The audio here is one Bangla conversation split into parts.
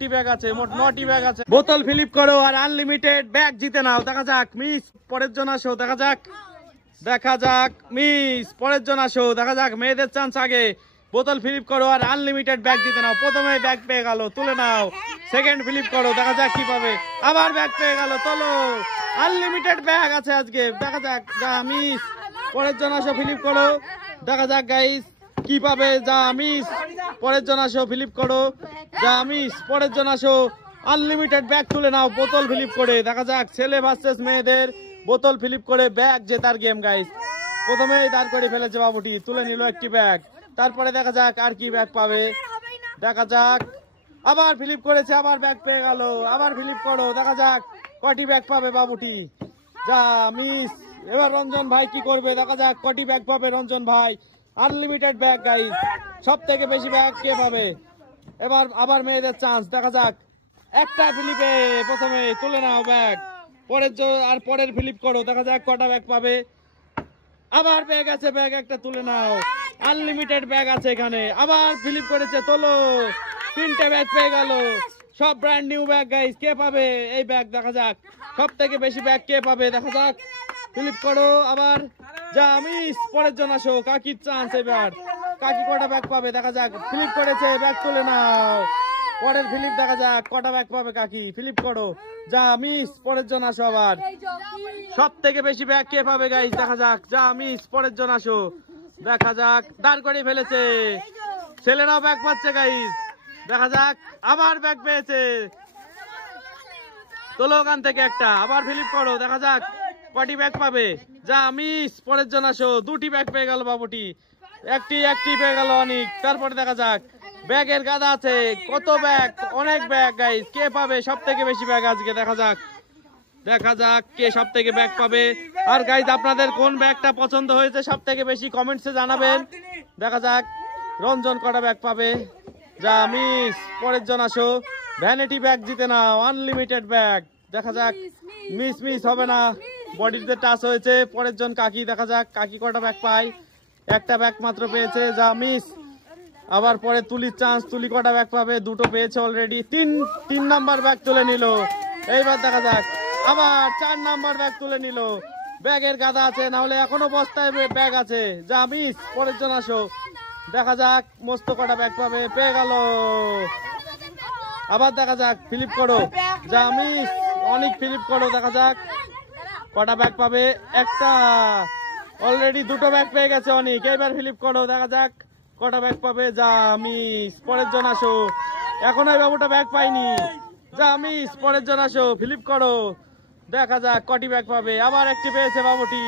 8টি ব্যাগ আছে, মোট 9টি ব্যাগ আছে। বোতল ফিলিপ করো আর আনলিমিটেড ব্যাগ জিতে নাও। দেখা যাক মিস, পরের জন আসো। দেখা যাক মিস, পরের জন আসো। দেখা যাক, মেয়েদের চান্স আগে। বোতল ফিলিপ করো আর আনলিমিটেড ব্যাগ জিতে নাও। প্রথমে ব্যাগ পেয়ে গেল, তুলে নাও। সেকেন্ড ফিলিপ করো, দেখা যাক কি পাবে। আবার ব্যাগ পেয়ে গেল, তোলো। আনলিমিটেড ব্যাগ আছে আজকে। দেখা যাক, যা মিস, পরের জন আসো, ফিলিপ করো। দেখা যাক গাইস কি পাবে। যা মিস, পরের জন আসো, ফিলিপ করো। যা মিস, পরের জন আসো। আনলিমিটেড ব্যাগ তুলে নাও বোতল ফিলিপ করে। দেখা যাক ছেলে ভার্সেস মেয়েদের বোতল ফিলিপ করে ব্যাগ জেতার গেম গাইস। প্রথমেই দাঁড় করে ফেলেছে বাবুটি, তুলে নিল একটি ব্যাগ। তারপরে দেখা যাক আর কি ব্যাগ পাবে। দেখা যাক, আবার ফিলিপ করেছে, আবার ব্যাগ পেয়ে গেল। আবার ফিলিপ করো, দেখা যাক কটি ব্যাগ পাবে বাবুটি। যা মিস, এবার রঞ্জন ভাই কি করবে। দেখা যাক কটি ব্যাগ পাবে রঞ্জন ভাই। আনলিমিটেড ব্যাগ গাইস, সব থেকে বেশি ব্যাগ কে পাবে। এবার আবার মেয়েদের চান্স। দেখা যাক, একটা ফিলিপে প্রথমে তুলে নাও ব্যাগ। পরের ফিলিপ করো, দেখা যাক কটা ব্যাগ পাবে। আবার ব্যাগ আছে, ব্যাগ একটা তুলে নাও। আনলিমিটেড ব্যাগ আছে এখানে। আবার ফিলিপ করেছে, তোলো। 3টে ব্যাগ পেয়ে গেল, সব ব্র্যান্ড নিউ ব্যাগ গাইস। কে পাবে এই ব্যাগ। দেখা যাক সব থেকে বেশি ব্যাগ কে পাবে। দেখা যাক, ফিলিপ করো আবার। যা মিস, পরের জন আসো। কাকির চান্স এবার। কাকি কটা ব্যাগ পাবে। দেখা যাক, ফিলিপ করেছে, ব্যাগ তুলে নাও। পরের ফিলিপ, দেখা যাক কটা ব্যাগ পাবে কাকি। ফিলিপ করো, যা মিস, পরের জন আসো আবার। সব থেকে বেশি ব্যাগ কে পাবে গাইস। দেখা যাক, যা মিস, পরের জন আসো। দেখা যাক, দাঁড় করে ফেলেছে, ছেলেরাও ব্যাগ পাচ্ছে গাইস। দেখা যাক, আবার ব্যাগ পেয়েছে, তোলো ওখান থেকে একটা। আবার ফিলিপ করো, দেখা যাক কটি ব্যাগ পাবে। যা মিস, পরের জন আসো। 2টি ব্যাগ পেয়ে গেল বাবুটি। একটি পেয়ে গেল অনেক। তারপরে দেখা যাক, ব্যাগের গাদা আছে, কত ব্যাগ, অনেক ব্যাগ গাইস। কে পাবে সব থেকে বেশি ব্যাগ আজকে। দেখা যাক কে সব থেকে ব্যাগ পাবে। আর গাইস, আপনাদের কোন ব্যাগটা পছন্দ হয়েছে সব থেকে বেশি কমেন্টসে জানাবেন। দেখা যাক রঞ্জন কটা ব্যাগ পাবে। যা মিস, পরের জন আসো। ভ্যানিটি ব্যাগ জিতে নাও, আনলিমিটেড ব্যাগ। দেখা যাক, মিস হবে না, বডিতে টাচ হয়েছে। পরের জন কাকি। দেখা যাক কাকি কটা ব্যাগ পায়। একটা ব্যাগ মাত্র পেয়েছে। যা মিস, আবার পরে তুলির চান্স। তুলি কটা ব্যাগ পাবে। 2টো পেয়েছে অলরেডি। 3 নাম্বার ব্যাগ তুলে নিল। এইবার দেখা যাক, আবার 4 নাম্বার ব্যাগ তুলে নিল। ব্যাগের গাদা আছে, না হলে এখনো বস্তায় ব্যাগ আছে। যা মিস, পরের জন আসো। দেখা যাক মস্ত কটা ব্যাগ পাবে। পেয়ে গেল। আবার দেখা যাক, ফিলিপ করো। যা মিস, অনেক ফিলিপ করো। দেখা যাক কটা ব্যাগ পাবে। একটা, অলরেডি 2টো ব্যাগ পেয়ে গেছে অনেক। এইবার ফিলিপ করো, দেখা যাক কটা ব্যাগ পাবে। যা মিস, পরের জন আসো। এখন ওই বাবুটা ব্যাগ পাইনি। যা মিস, পরের জন আসো, ফিলিপ করো। দেখা যাক কটি ব্যাগ পাবে। আবার একটি পেয়েছে বাবুটি।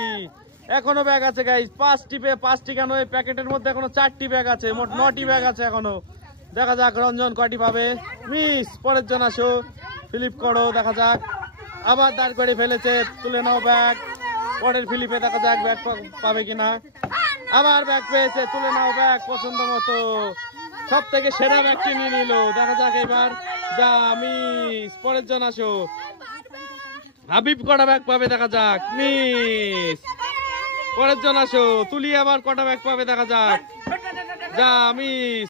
এখনো ব্যাগ আছে গাইস। 5টি কেন, এই প্যাকেটের মধ্যে এখনো 4টি ব্যাগ আছে, মোট 9টি ব্যাগ আছে এখনো। দেখা যাক রঞ্জন কটি পাবে। মিস, পরের জন আসো, ফিলিপ করো। দেখা যাক, আবার দাঁড় করে ফেলেছে, তুলে নাও ব্যাগ। পরের ফিলিপে দেখা যাক ব্যাগ পাবে কিনা। আবার ব্যাগ পেয়েছে, তুলে নাও ব্যাগ পছন্দ মতো। সব থেকে সেরা ব্যাগটি নিয়ে নিল। দেখা যাক এবার। যা মিস, পরের জন আসো। হাবিব কটা ব্যাগ পাবে। দেখা যাক, মিস, পরের জন আসো। তুলি আবার কটা ব্যাগ পাবে। দেখা যাক, যা মিস।